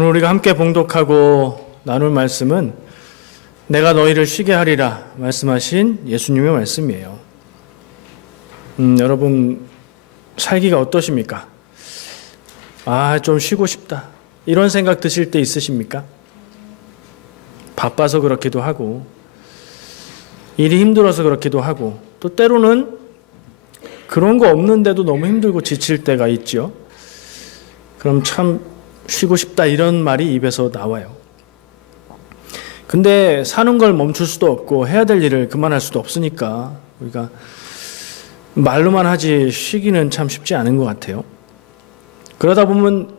오늘 우리가 함께 봉독하고 나눌 말씀은 내가 너희를 쉬게 하리라 말씀하신 예수님의 말씀이에요. 여러분 살기가 어떠십니까? 좀 쉬고 싶다 이런 생각 드실 때 있으십니까? 바빠서 그렇기도 하고 일이 힘들어서 그렇기도 하고 또 때로는 그런 거 없는데도 너무 힘들고 지칠 때가 있죠. 그럼 참 쉬고 싶다 이런 말이 입에서 나와요. 근데 사는 걸 멈출 수도 없고 해야 될 일을 그만할 수도 없으니까 우리가 말로만 하지 쉬기는 참 쉽지 않은 것 같아요. 그러다 보면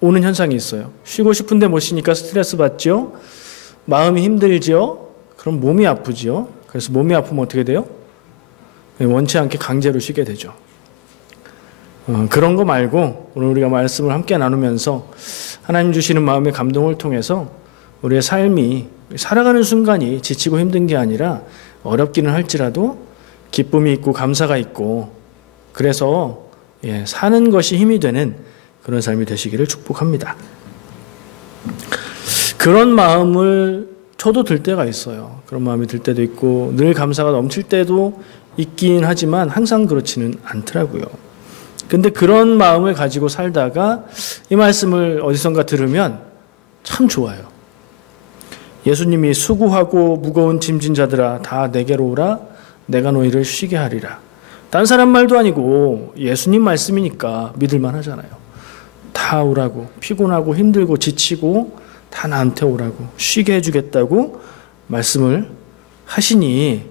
오는 현상이 있어요. 쉬고 싶은데 못 쉬니까 스트레스 받죠. 마음이 힘들죠. 그럼 몸이 아프죠. 그래서 몸이 아프면 어떻게 돼요? 원치 않게 강제로 쉬게 되죠. 그런 거 말고 오늘 우리가 말씀을 함께 나누면서 하나님 주시는 마음의 감동을 통해서 우리의 삶이 살아가는 순간이 지치고 힘든 게 아니라 어렵기는 할지라도 기쁨이 있고 감사가 있고 그래서 사는 것이 힘이 되는 그런 삶이 되시기를 축복합니다. 그런 마음을 저도 들 때가 있어요. 그런 마음이 들 때도 있고 늘 감사가 넘칠 때도 있긴 하지만 항상 그렇지는 않더라고요. 근데 그런 마음을 가지고 살다가 이 말씀을 어디선가 들으면 참 좋아요. 예수님이 수고하고 무거운 짐진 자들아 다 내게로 오라 내가 너희를 쉬게 하리라. 딴 사람 말도 아니고 예수님 말씀이니까 믿을만 하잖아요. 다 오라고 피곤하고 힘들고 지치고 다 나한테 오라고 쉬게 해주겠다고 말씀을 하시니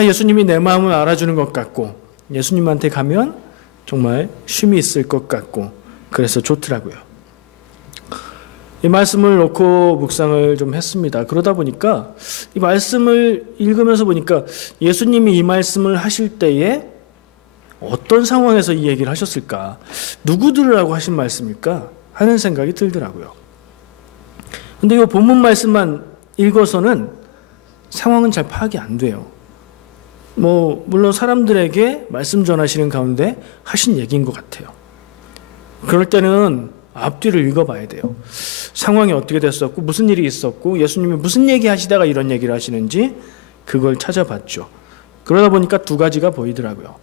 예수님이 내 마음을 알아주는 것 같고 예수님한테 가면 정말 쉼이 있을 것 같고 그래서 좋더라고요. 이 말씀을 놓고 묵상을 좀 했습니다. 그러다 보니까 이 말씀을 읽으면서 보니까 예수님이 이 말씀을 하실 때에 어떤 상황에서 이 얘기를 하셨을까? 누구 들으라고 하신 말씀일까? 하는 생각이 들더라고요. 근데 이 본문 말씀만 읽어서는 상황은 잘 파악이 안 돼요. 물론 사람들에게 말씀 전하시는 가운데 하신 얘기인 것 같아요. 그럴 때는 앞뒤를 읽어봐야 돼요. 상황이 어떻게 됐었고 무슨 일이 있었고 예수님이 무슨 얘기 하시다가 이런 얘기를 하시는지 그걸 찾아봤죠. 그러다 보니까 두 가지가 보이더라고요.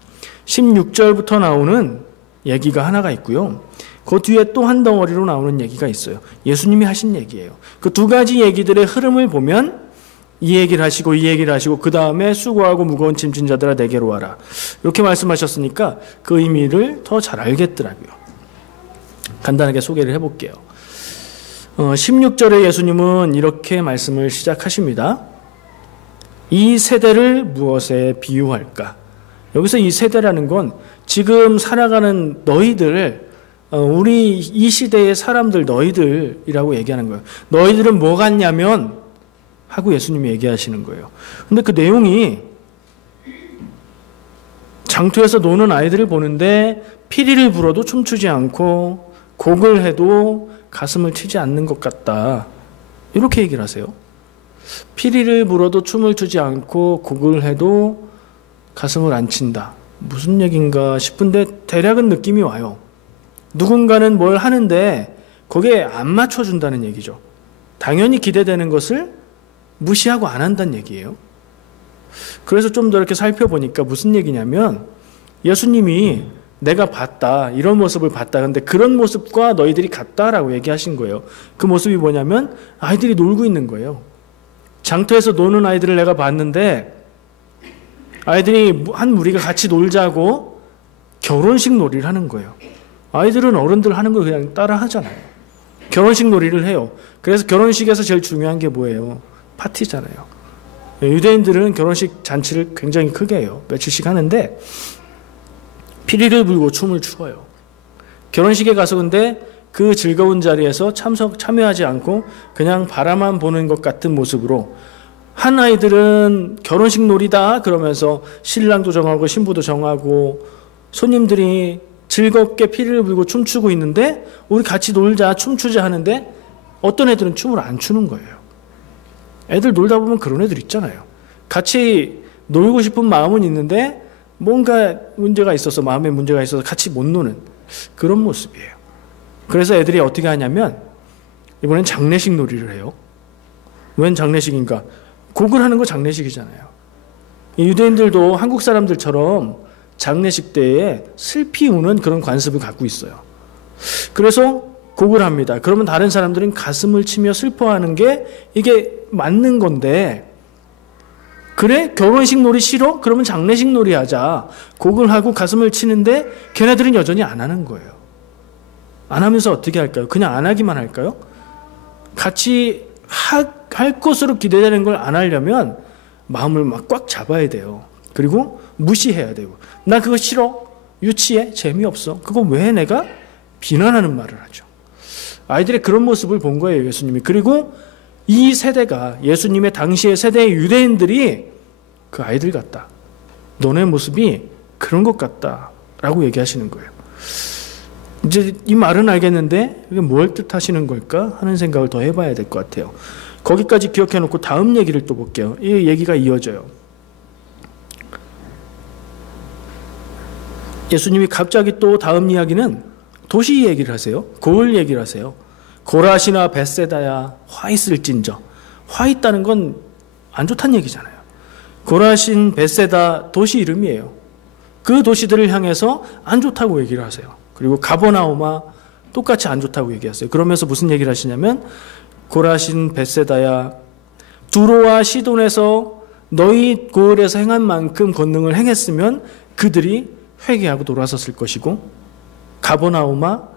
16절부터 나오는 얘기가 하나가 있고요. 그 뒤에 또 한 덩어리로 나오는 얘기가 있어요. 예수님이 하신 얘기예요. 그 두 가지 얘기들의 흐름을 보면 이 얘기를 하시고 그 다음에 수고하고 무거운 짐진 자들아 내게로 와라. 이렇게 말씀하셨으니까 그 의미를 더 잘 알겠더라고요. 간단하게 소개를 해볼게요. 16절에 예수님은 이렇게 말씀을 시작하십니다. 이 세대를 무엇에 비유할까? 여기서 이 세대라는 건 지금 살아가는 너희들, 우리 이 시대의 사람들 너희들이라고 얘기하는 거예요. 너희들은 뭐 같냐면 하고 예수님이 얘기하시는 거예요. 근데 그 내용이 장터에서 노는 아이들을 보는데 피리를 불어도 춤추지 않고 곡을 해도 가슴을 치지 않는 것 같다. 이렇게 얘기를 하세요. 피리를 불어도 춤을 추지 않고 곡을 해도 가슴을 안 친다. 무슨 얘기인가 싶은데 대략은 느낌이 와요. 누군가는 뭘 하는데 거기에 안 맞춰준다는 얘기죠. 당연히 기대되는 것을 무시하고 안 한다는 얘기예요. 그래서 좀 더 이렇게 살펴보니까 무슨 얘기냐면 예수님이 내가 봤다. 이런 모습을 봤다. 근데 그런 모습과 너희들이 같다라고 얘기하신 거예요. 그 모습이 뭐냐면 아이들이 놀고 있는 거예요. 장터에서 노는 아이들을 내가 봤는데 아이들이 한 무리가 같이 놀자고 결혼식 놀이를 하는 거예요. 아이들은 어른들 하는 거 그냥 따라 하잖아요. 결혼식 놀이를 해요. 그래서 결혼식에서 제일 중요한 게 뭐예요? 파티잖아요. 유대인들은 결혼식 잔치를 굉장히 크게 해요. 며칠씩 하는데 피리를 불고 춤을 추어요. 결혼식에 가서 근데 그 즐거운 자리에서 참여하지 않고 그냥 바라만 보는 것 같은 모습으로 한 아이들은 결혼식 놀이다 그러면서 신랑도 정하고 신부도 정하고 손님들이 즐겁게 피리를 불고 춤추고 있는데 우리 같이 놀자 춤추자 하는데 어떤 애들은 춤을 안 추는 거예요. 애들 놀다 보면 그런 애들 있잖아요. 같이 놀고 싶은 마음은 있는데 뭔가 문제가 있어서 마음에 문제가 있어서 같이 못 노는 그런 모습이에요. 그래서 애들이 어떻게 하냐면 이번엔 장례식 놀이를 해요. 웬 장례식인가? 곡을 하는 거 장례식이잖아요. 유대인들도 한국 사람들처럼 장례식 때에 슬피 우는 그런 관습을 갖고 있어요. 그래서 곡을 합니다. 그러면 다른 사람들은 가슴을 치며 슬퍼하는 게 이게 맞는 건데, 그래? 결혼식 놀이 싫어? 그러면 장례식 놀이 하자. 곡을 하고 가슴을 치는데 걔네들은 여전히 안 하는 거예요. 안 하면서 어떻게 할까요? 그냥 안 하기만 할까요? 같이 할 것으로 기대되는 걸 안 하려면 마음을 막 꽉 잡아야 돼요. 그리고 무시해야 되고, 나 그거 싫어, 유치해, 재미없어, 그거 왜 내가 비난하는 말을 하죠. 아이들의 그런 모습을 본 거예요, 예수님이. 그리고 이 세대가, 예수님의 당시의 세대의 유대인들이 그 아이들 같다, 너네 모습이 그런 것 같다 라고 얘기하시는 거예요. 이제 이 말은 알겠는데 이게 뭘 뜻하시는 걸까 하는 생각을 더 해봐야 될 것 같아요. 거기까지 기억해 놓고 다음 얘기를 또 볼게요. 이 얘기가 이어져요. 예수님이 갑자기 또 다음 이야기는 도시 얘기를 하세요. 고을 얘기를 하세요. 고라시나 벳세다야 화 있을진저. 화 있다는 건 안 좋다는 얘기잖아요. 고라신, 벳세다 도시 이름이에요. 그 도시들을 향해서 안 좋다고 얘기를 하세요. 그리고 가버나움아 똑같이 안 좋다고 얘기했어요. 그러면서 무슨 얘기를 하시냐면, 고라신, 벳세다야, 두로와 시돈에서 너희 고을에서 행한 만큼 권능을 행했으면 그들이 회개하고 돌아섰을 것이고, 가버나움아,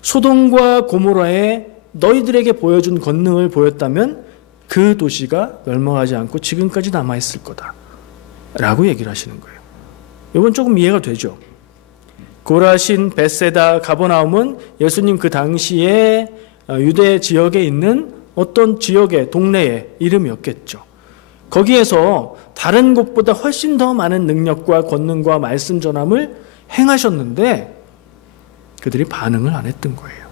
소돔과 고모라에 너희들에게 보여준 권능을 보였다면 그 도시가 멸망하지 않고 지금까지 남아있을 거다 라고 얘기를 하시는 거예요. 이건 조금 이해가 되죠. 고라신, 벳세다, 가버나움은 예수님 그 당시에 유대 지역에 있는 어떤 지역의 동네의 이름이었겠죠. 거기에서 다른 곳보다 훨씬 더 많은 능력과 권능과 말씀 전함을 행하셨는데 그들이 반응을 안 했던 거예요.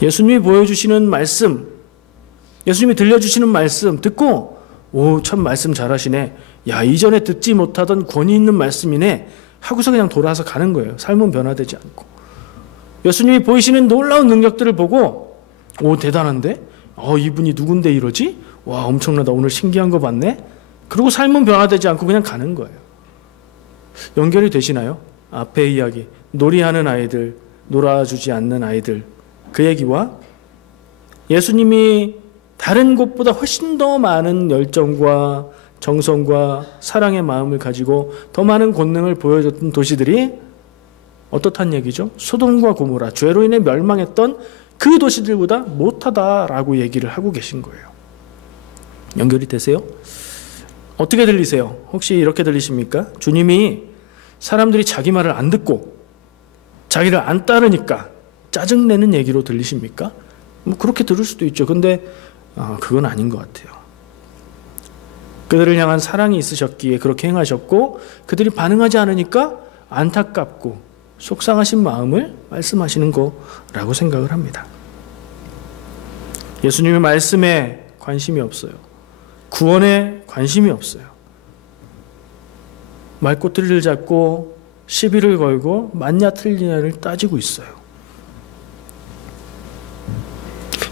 예수님이 보여주시는 말씀, 예수님이 들려주시는 말씀 듣고, 오, 참 말씀 잘하시네, 야, 이전에 듣지 못하던 권위 있는 말씀이네 하고서 그냥 돌아서 가는 거예요. 삶은 변화되지 않고. 예수님이 보이시는 놀라운 능력들을 보고, 오, 대단한데? 이분이 누군데 이러지? 와, 엄청나다, 오늘 신기한 거 봤네? 그리고 삶은 변화되지 않고 그냥 가는 거예요. 연결이 되시나요? 앞의 이야기, 놀이하는 아이들, 놀아주지 않는 아이들, 그 얘기와 예수님이 다른 곳보다 훨씬 더 많은 열정과 정성과 사랑의 마음을 가지고 더 많은 권능을 보여줬던 도시들이 어떻단 얘기죠? 소돔과 고모라, 죄로 인해 멸망했던 그 도시들보다 못하다라고 얘기를 하고 계신 거예요. 연결이 되세요? 어떻게 들리세요? 혹시 이렇게 들리십니까? 주님이 사람들이 자기 말을 안 듣고 자기를 안 따르니까 짜증내는 얘기로 들리십니까? 뭐 그렇게 들을 수도 있죠. 근데 그건 아닌 것 같아요. 그들을 향한 사랑이 있으셨기에 그렇게 행하셨고, 그들이 반응하지 않으니까 안타깝고 속상하신 마음을 말씀하시는 거라고 생각을 합니다. 예수님의 말씀에 관심이 없어요. 구원에 관심이 없어요. 말꼬투리를 잡고 시비를 걸고 맞냐 틀리냐를 따지고 있어요.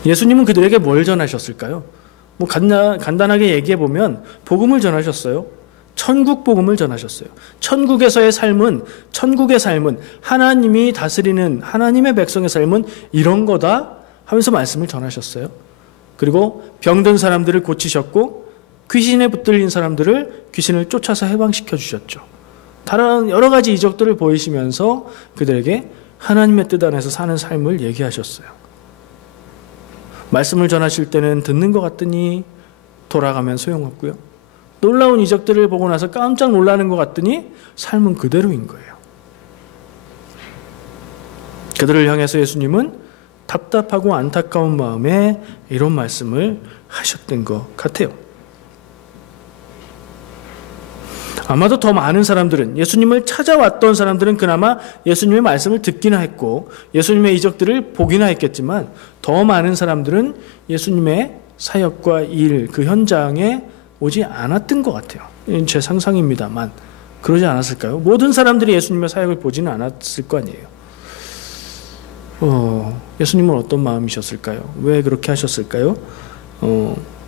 예수님은 그들에게 뭘 전하셨을까요? 뭐 간단하게 얘기해보면 복음을 전하셨어요. 천국 복음을 전하셨어요. 천국의 삶은 하나님이 다스리는 하나님의 백성의 삶은 이런 거다 하면서 말씀을 전하셨어요. 그리고 병든 사람들을 고치셨고, 귀신에 붙들린 사람들을 귀신을 쫓아서 해방시켜 주셨죠. 다른 여러 가지 이적들을 보이시면서 그들에게 하나님의 뜻 안에서 사는 삶을 얘기하셨어요. 말씀을 전하실 때는 듣는 것 같더니 돌아가면 소용없고요. 놀라운 이적들을 보고 나서 깜짝 놀라는 것 같더니 삶은 그대로인 거예요. 그들을 향해서 예수님은 답답하고 안타까운 마음에 이런 말씀을 하셨던 것 같아요. 아마도 더 많은 사람들은, 예수님을 찾아왔던 사람들은 그나마 예수님의 말씀을 듣기나 했고 예수님의 이적들을 보기나 했겠지만, 더 많은 사람들은 예수님의 사역과 일, 그 현장에 오지 않았던 것 같아요. 제 상상입니다만 그러지 않았을까요? 모든 사람들이 예수님의 사역을 보지는 않았을 거 아니에요. 예수님은 어떤 마음이셨을까요? 왜 그렇게 하셨을까요?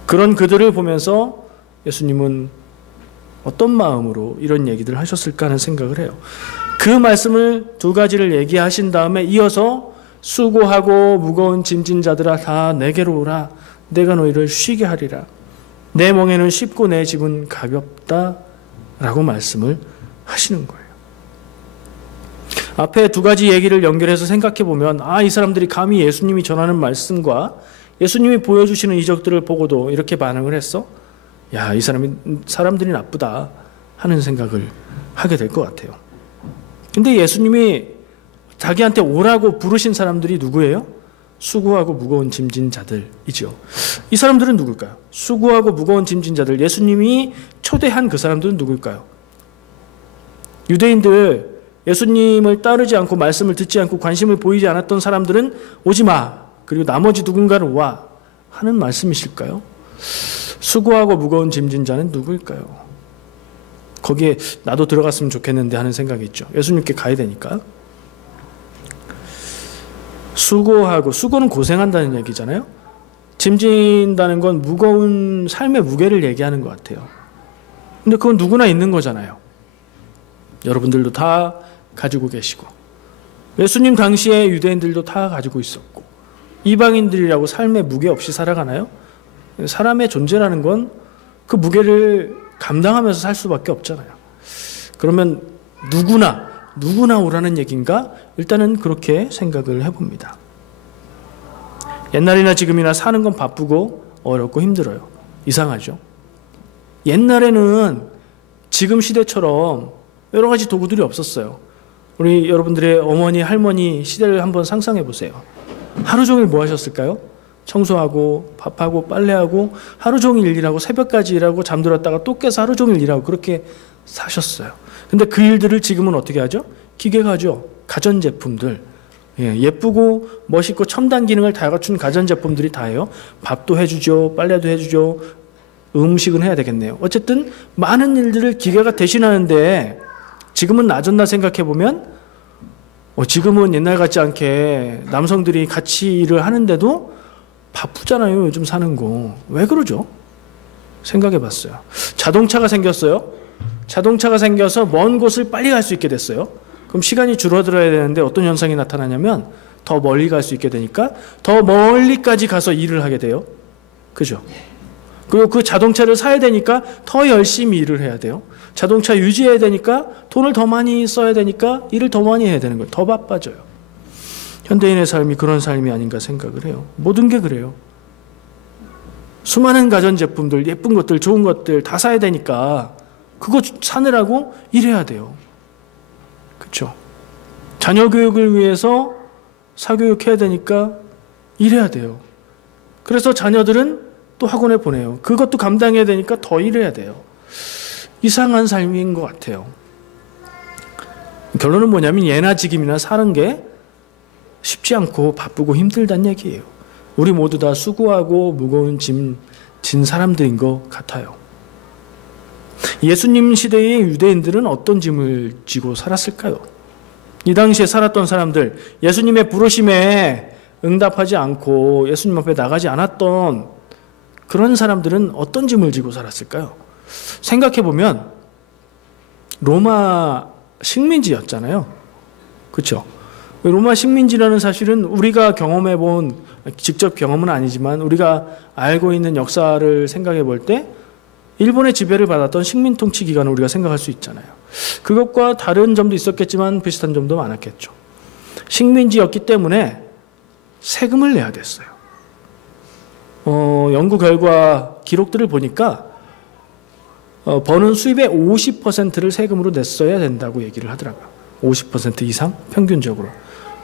그런 그들을 보면서 예수님은 어떤 마음으로 이런 얘기들을 하셨을까 하는 생각을 해요. 그 말씀을 두 가지를 얘기하신 다음에 이어서 수고하고 무거운 짐진 자들아 다 내게로 오라. 내가 너희를 쉬게 하리라. 내 멍에는 쉽고 내 짐은 가볍다. 라고 말씀을 하시는 거예요. 앞에 두 가지 얘기를 연결해서 생각해 보면 이 사람들이 감히 예수님이 전하는 말씀과 예수님이 보여주시는 이적들을 보고도 이렇게 반응을 했어? 야, 이 사람들이 나쁘다 하는 생각을 하게 될 것 같아요. 근데 예수님이 자기한테 오라고 부르신 사람들이 누구예요? 수고하고 무거운 짐진 자들이죠. 이 사람들은 누굴까요? 수고하고 무거운 짐진 자들, 예수님이 초대한 그 사람들은 누굴까요? 유대인들, 예수님을 따르지 않고 말씀을 듣지 않고 관심을 보이지 않았던 사람들은 오지 마. 그리고 나머지 누군가는 와. 하는 말씀이실까요? 수고하고 무거운 짐진 자는 누구일까요? 거기에 나도 들어갔으면 좋겠는데 하는 생각이 있죠. 예수님께 가야 되니까. 수고는 고생한다는 얘기잖아요. 짐진다는 건 무거운 삶의 무게를 얘기하는 것 같아요. 근데 그건 누구나 있는 거잖아요. 여러분들도 다 가지고 계시고 예수님 당시에 유대인들도 다 가지고 있었고 이방인들이라고 삶의 무게 없이 살아가나요? 사람의 존재라는 건 그 무게를 감당하면서 살 수밖에 없잖아요. 그러면 누구나 오라는 얘기인가? 일단은 그렇게 생각을 해봅니다. 옛날이나 지금이나 사는 건 바쁘고 어렵고 힘들어요. 이상하죠? 옛날에는 지금 시대처럼 여러 가지 도구들이 없었어요. 우리 여러분들의 어머니, 할머니 시대를 한번 상상해 보세요. 하루 종일 뭐 하셨을까요? 청소하고 밥하고 빨래하고 하루 종일 일하고 새벽까지 일하고 잠들었다가 또 깨서 하루 종일 일하고 그렇게 사셨어요. 근데 그 일들을 지금은 어떻게 하죠? 기계가 하죠. 가전제품들. 예쁘고 멋있고 첨단 기능을 다 갖춘 가전제품들이 다 해요. 밥도 해주죠. 빨래도 해주죠. 음식은 해야 되겠네요. 어쨌든 많은 일들을 기계가 대신하는데 지금은 나아졌나 생각해보면 지금은 옛날 같지 않게 남성들이 같이 일을 하는데도 바쁘잖아요. 요즘 사는 거. 왜 그러죠? 생각해봤어요. 자동차가 생겼어요. 자동차가 생겨서 먼 곳을 빨리 갈 수 있게 됐어요. 그럼 시간이 줄어들어야 되는데 어떤 현상이 나타나냐면 더 멀리 갈 수 있게 되니까 더 멀리까지 가서 일을 하게 돼요. 그죠? 그리고 그 자동차를 사야 되니까 더 열심히 일을 해야 돼요. 자동차 유지해야 되니까 돈을 더 많이 써야 되니까 일을 더 많이 해야 되는 거예요. 더 바빠져요. 현대인의 삶이 그런 삶이 아닌가 생각을 해요. 모든 게 그래요. 수많은 가전제품들, 예쁜 것들, 좋은 것들 다 사야 되니까 그거 사느라고 일해야 돼요. 그렇죠? 자녀 교육을 위해서 사교육해야 되니까 일해야 돼요. 그래서 자녀들은 또 학원에 보내요. 그것도 감당해야 되니까 더 일해야 돼요. 이상한 삶인 것 같아요. 결론은 뭐냐면 예나 지금이나 사는 게 쉽지 않고 바쁘고 힘들다는 얘기예요. 우리 모두 다 수고하고 무거운 짐 진 사람들인 것 같아요. 예수님 시대의 유대인들은 어떤 짐을 지고 살았을까요? 이 당시에 살았던 사람들, 예수님의 부르심에 응답하지 않고 예수님 앞에 나가지 않았던 그런 사람들은 어떤 짐을 지고 살았을까요? 생각해보면 로마 식민지였잖아요. 그렇죠? 로마 식민지라는 사실은 우리가 경험해본, 직접 경험은 아니지만 우리가 알고 있는 역사를 생각해 볼 때 일본의 지배를 받았던 식민 통치 기간을 우리가 생각할 수 있잖아요. 그것과 다른 점도 있었겠지만 비슷한 점도 많았겠죠. 식민지였기 때문에 세금을 내야 됐어요. 연구 결과 기록들을 보니까 버는 수입의 50%를 세금으로 냈어야 된다고 얘기를 하더라고요. 50% 이상 평균적으로.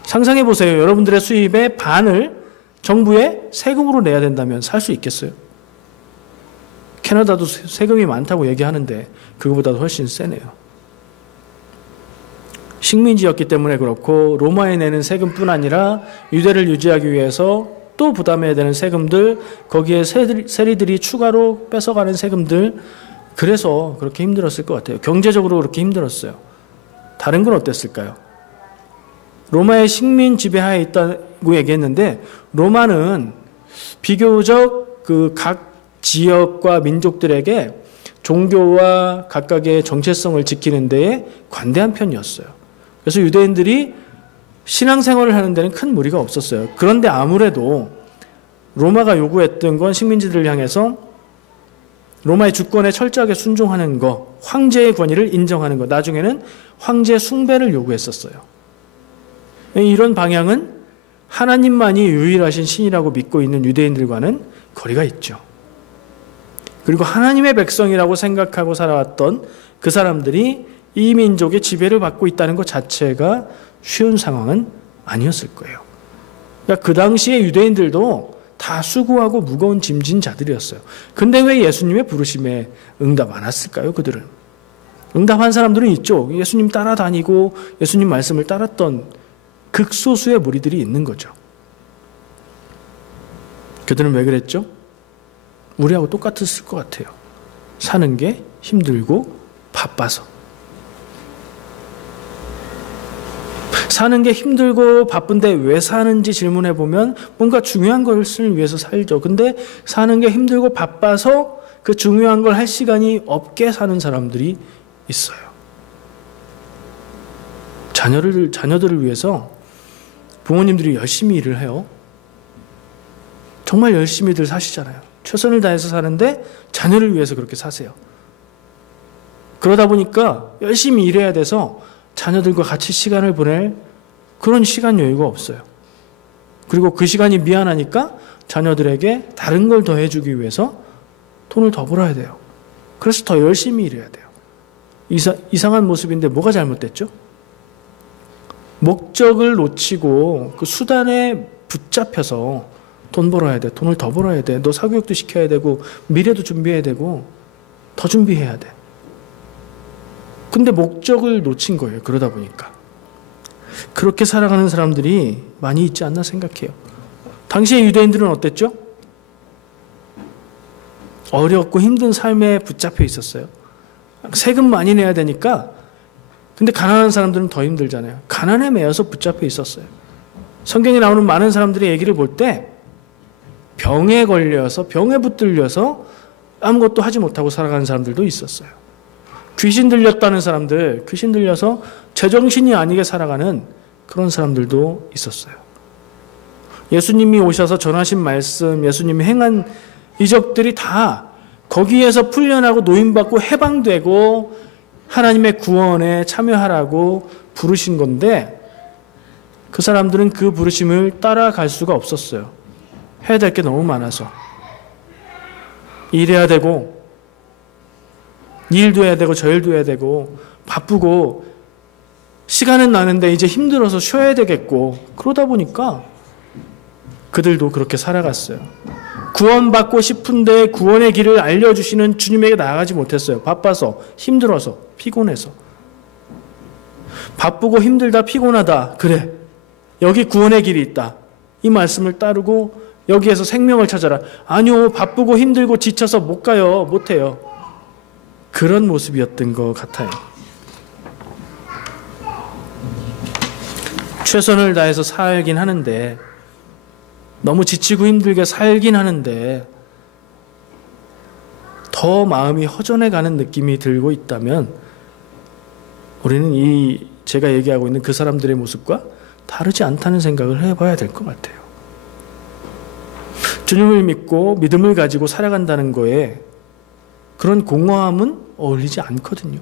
상상해 보세요. 여러분들의 수입의 반을 정부에 세금으로 내야 된다면 살 수 있겠어요? 캐나다도 세금이 많다고 얘기하는데 그거보다도 훨씬 세네요. 식민지였기 때문에 그렇고 로마에 내는 세금뿐 아니라 유대를 유지하기 위해서 또 부담해야 되는 세금들, 거기에 세리들이 추가로 뺏어가는 세금들, 그래서 그렇게 힘들었을 것 같아요. 경제적으로 그렇게 힘들었어요. 다른 건 어땠을까요? 로마의 식민 지배하에 있다고 얘기했는데 로마는 비교적 그 각 지역과 민족들에게 종교와 각각의 정체성을 지키는 데에 관대한 편이었어요. 그래서 유대인들이 신앙생활을 하는 데는 큰 무리가 없었어요. 그런데 아무래도 로마가 요구했던 건 식민지들을 향해서 로마의 주권에 철저하게 순종하는 거, 황제의 권위를 인정하는 거, 나중에는 황제 숭배를 요구했었어요. 이런 방향은 하나님만이 유일하신 신이라고 믿고 있는 유대인들과는 거리가 있죠. 그리고 하나님의 백성이라고 생각하고 살아왔던 그 사람들이 이 민족의 지배를 받고 있다는 것 자체가 쉬운 상황은 아니었을 거예요. 그러니까 그 당시에 유대인들도 다 수고하고 무거운 짐진 자들이었어요. 근데 왜 예수님의 부르심에 응답 안 했을까요? 그들은. 응답한 사람들은 있죠. 예수님 따라다니고 예수님 말씀을 따랐던 극소수의 무리들이 있는 거죠. 그들은 왜 그랬죠? 우리하고 똑같았을 것 같아요. 사는 게 힘들고 바빠서. 사는 게 힘들고 바쁜데 왜 사는지 질문해 보면 뭔가 중요한 것을 위해서 살죠. 근데 사는 게 힘들고 바빠서 그 중요한 걸 할 시간이 없게 사는 사람들이 있어요. 자녀들을 위해서 부모님들이 열심히 일을 해요. 정말 열심히들 사시잖아요. 최선을 다해서 사는데 자녀를 위해서 그렇게 사세요. 그러다 보니까 열심히 일해야 돼서 자녀들과 같이 시간을 보낼 그런 시간 여유가 없어요. 그리고 그 시간이 미안하니까 자녀들에게 다른 걸 더 해주기 위해서 돈을 더 벌어야 돼요. 그래서 더 열심히 일해야 돼요. 이상한 모습인데 뭐가 잘못됐죠? 목적을 놓치고 그 수단에 붙잡혀서 돈 벌어야 돼. 돈을 더 벌어야 돼. 너 사교육도 시켜야 되고 미래도 준비해야 되고 더 준비해야 돼. 근데 목적을 놓친 거예요. 그러다 보니까. 그렇게 살아가는 사람들이 많이 있지 않나 생각해요. 당시의 유대인들은 어땠죠? 어렵고 힘든 삶에 붙잡혀 있었어요. 세금 많이 내야 되니까. 근데 가난한 사람들은 더 힘들잖아요. 가난에 매여서 붙잡혀 있었어요. 성경에 나오는 많은 사람들의 얘기를 볼 때 병에 걸려서 병에 붙들려서 아무것도 하지 못하고 살아가는 사람들도 있었어요. 귀신 들렸다는 사람들, 귀신 들려서 제정신이 아니게 살아가는 그런 사람들도 있었어요. 예수님이 오셔서 전하신 말씀, 예수님이 행한 이적들이 다 거기에서 풀려나고 노임받고 해방되고 하나님의 구원에 참여하라고 부르신 건데 그 사람들은 그 부르심을 따라갈 수가 없었어요. 해야 될 게 너무 많아서. 일해야 되고 이 일도 해야 되고 저 일도 해야 되고 바쁘고 시간은 나는데 이제 힘들어서 쉬어야 되겠고 그러다 보니까 그들도 그렇게 살아갔어요. 구원받고 싶은데 구원의 길을 알려주시는 주님에게 나아가지 못했어요. 바빠서, 힘들어서, 피곤해서. 바쁘고 힘들다, 피곤하다. 그래, 여기 구원의 길이 있다. 이 말씀을 따르고 여기에서 생명을 찾아라. 아니요, 바쁘고 힘들고 지쳐서 못 가요. 못 해요. 그런 모습이었던 것 같아요. 최선을 다해서 살긴 하는데 너무 지치고 힘들게 살긴 하는데 더 마음이 허전해가는 느낌이 들고 있다면 우리는 제가 얘기하고 있는 그 사람들의 모습과 다르지 않다는 생각을 해봐야 될 것 같아요. 주님을 믿고 믿음을 가지고 살아간다는 거에 그런 공허함은 어울리지 않거든요.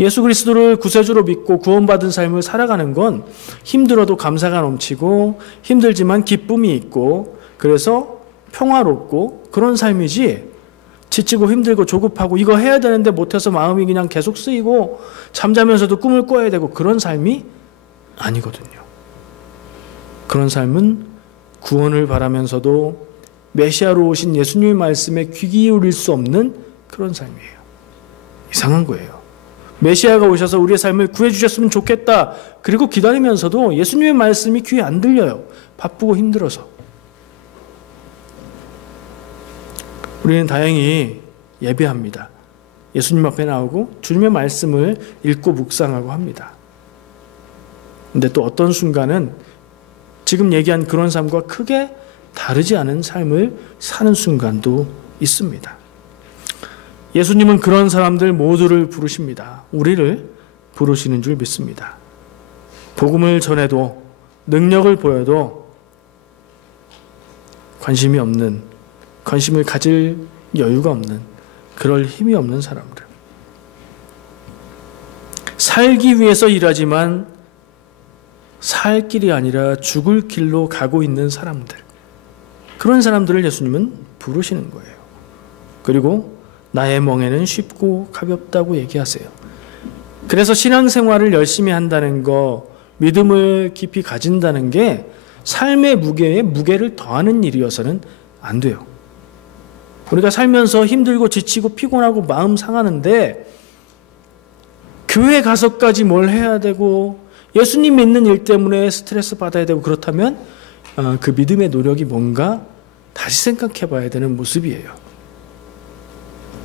예수 그리스도를 구세주로 믿고 구원받은 삶을 살아가는 건 힘들어도 감사가 넘치고 힘들지만 기쁨이 있고 그래서 평화롭고 그런 삶이지 지치고 힘들고 조급하고 이거 해야 되는데 못해서 마음이 그냥 계속 쓰이고 잠자면서도 꿈을 꿔야 되고 그런 삶이 아니거든요. 그런 삶은 구원을 바라면서도 메시아로 오신 예수님의 말씀에 귀 기울일 수 없는 그런 삶이에요. 이상한 거예요. 메시아가 오셔서 우리의 삶을 구해주셨으면 좋겠다. 그리고 기다리면서도 예수님의 말씀이 귀에 안 들려요. 바쁘고 힘들어서. 우리는 다행히 예배합니다. 예수님 앞에 나오고 주님의 말씀을 읽고 묵상하고 합니다. 근데 또 어떤 순간은 지금 얘기한 그런 삶과 크게 다르지 않은 삶을 사는 순간도 있습니다. 예수님은 그런 사람들 모두를 부르십니다. 우리를 부르시는 줄 믿습니다. 복음을 전해도 능력을 보여도 관심을 가질 여유가 없는, 그럴 힘이 없는 사람들. 살기 위해서 일하지만 살 길이 아니라 죽을 길로 가고 있는 사람들. 그런 사람들을 예수님은 부르시는 거예요. 그리고 나의 멍에는 쉽고 가볍다고 얘기하세요. 그래서 신앙생활을 열심히 한다는 거, 믿음을 깊이 가진다는 게 삶의 무게에 무게를 더하는 일이어서는 안 돼요. 우리가 살면서 힘들고 지치고 피곤하고 마음 상하는데 교회 가서까지 뭘 해야 되고 예수님 믿는 일 때문에 스트레스 받아야 되고 그렇다면 그 믿음의 노력이 뭔가 다시 생각해 봐야 되는 모습이에요.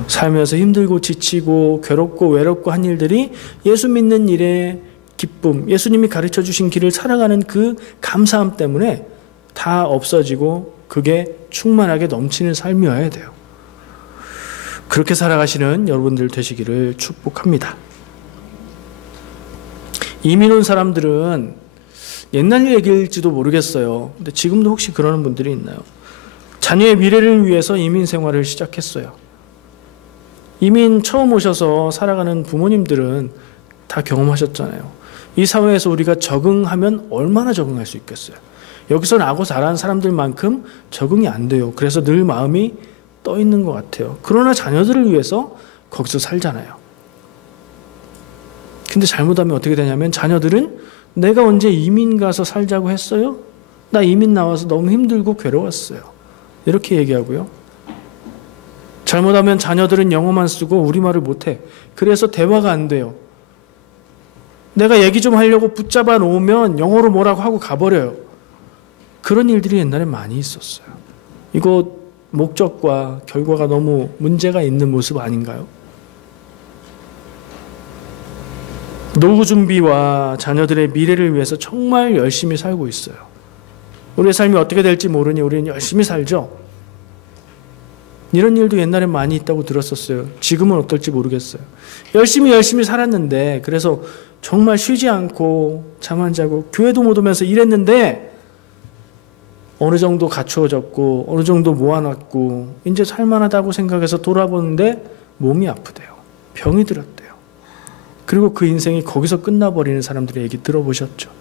살면서 힘들고 지치고 괴롭고 외롭고 한 일들이 예수 믿는 일의 기쁨, 예수님이 가르쳐 주신 길을 살아가는 그 감사함 때문에 다 없어지고 그게 충만하게 넘치는 삶이어야 돼요. 그렇게 살아가시는 여러분들 되시기를 축복합니다. 이민 온 사람들은 옛날 얘기일지도 모르겠어요. 근데 지금도 혹시 그러는 분들이 있나요? 자녀의 미래를 위해서 이민 생활을 시작했어요. 이민 처음 오셔서 살아가는 부모님들은 다 경험하셨잖아요. 이 사회에서 우리가 적응하면 얼마나 적응할 수 있겠어요? 여기서 나고 자란 사람들만큼 적응이 안 돼요. 그래서 늘 마음이 떠 있는 것 같아요. 그러나 자녀들을 위해서 거기서 살잖아요. 근데 잘못하면 어떻게 되냐면 자녀들은 내가 언제 이민 가서 살자고 했어요? 나 이민 나와서 너무 힘들고 괴로웠어요. 이렇게 얘기하고요. 잘못하면 자녀들은 영어만 쓰고 우리말을 못해. 그래서 대화가 안 돼요. 내가 얘기 좀 하려고 붙잡아 놓으면 영어로 뭐라고 하고 가버려요. 그런 일들이 옛날에 많이 있었어요. 이거 목적과 결과가 너무 문제가 있는 모습 아닌가요? 노후 준비와 자녀들의 미래를 위해서 정말 열심히 살고 있어요. 우리의 삶이 어떻게 될지 모르니 우리는 열심히 살죠. 이런 일도 옛날에 많이 있다고 들었었어요. 지금은 어떨지 모르겠어요. 열심히 살았는데 그래서 정말 쉬지 않고 잠 안 자고 교회도 못 오면서 일했는데 어느 정도 갖추어졌고 어느 정도 모아놨고 이제 살만하다고 생각해서 돌아보는데 몸이 아프대요. 병이 들었대요. 그리고 그 인생이 거기서 끝나버리는 사람들의 얘기 들어보셨죠?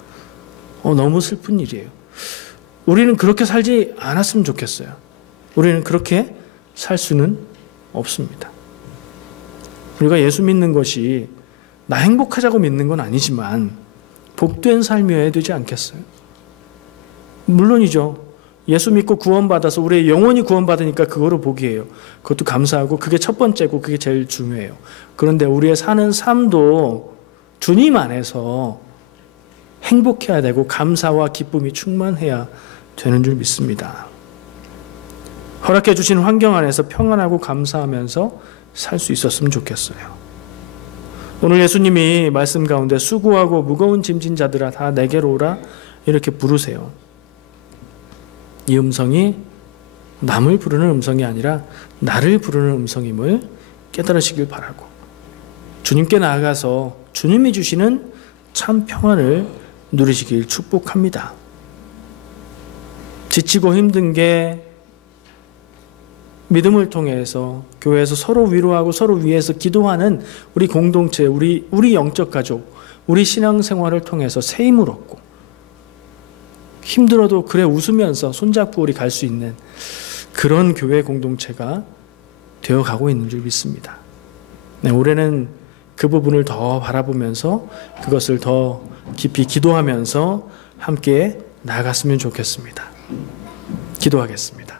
너무 슬픈 일이에요. 우리는 그렇게 살지 않았으면 좋겠어요. 우리는 그렇게 살 수는 없습니다. 우리가 예수 믿는 것이 나 행복하자고 믿는 건 아니지만 복된 삶이어야 되지 않겠어요? 물론이죠. 예수 믿고 구원받아서 우리의 영혼이 구원받으니까 그거로 복이에요. 그것도 감사하고 그게 첫 번째고 그게 제일 중요해요. 그런데 우리의 사는 삶도 주님 안에서 행복해야 되고 감사와 기쁨이 충만해야 되는 줄 믿습니다. 허락해 주신 환경 안에서 평안하고 감사하면서 살 수 있었으면 좋겠어요. 오늘 예수님이 말씀 가운데 수고하고 무거운 짐진 자들아 다 내게로 오라 이렇게 부르세요. 이 음성이 남을 부르는 음성이 아니라 나를 부르는 음성임을 깨달으시길 바라고 주님께 나아가서 주님이 주시는 참 평안을 누리시길 축복합니다. 지치고 힘든 게 믿음을 통해서 교회에서 서로 위로하고 서로 위해서 기도하는 우리 공동체, 우리 영적 가족, 우리 신앙생활을 통해서 새 힘을 얻고 힘들어도 그래 웃으면서 손잡고 우리 갈 수 있는 그런 교회 공동체가 되어가고 있는 줄 믿습니다. 네, 올해는 그 부분을 더 바라보면서 그것을 더 깊이 기도하면서 함께 나아갔으면 좋겠습니다. 기도하겠습니다.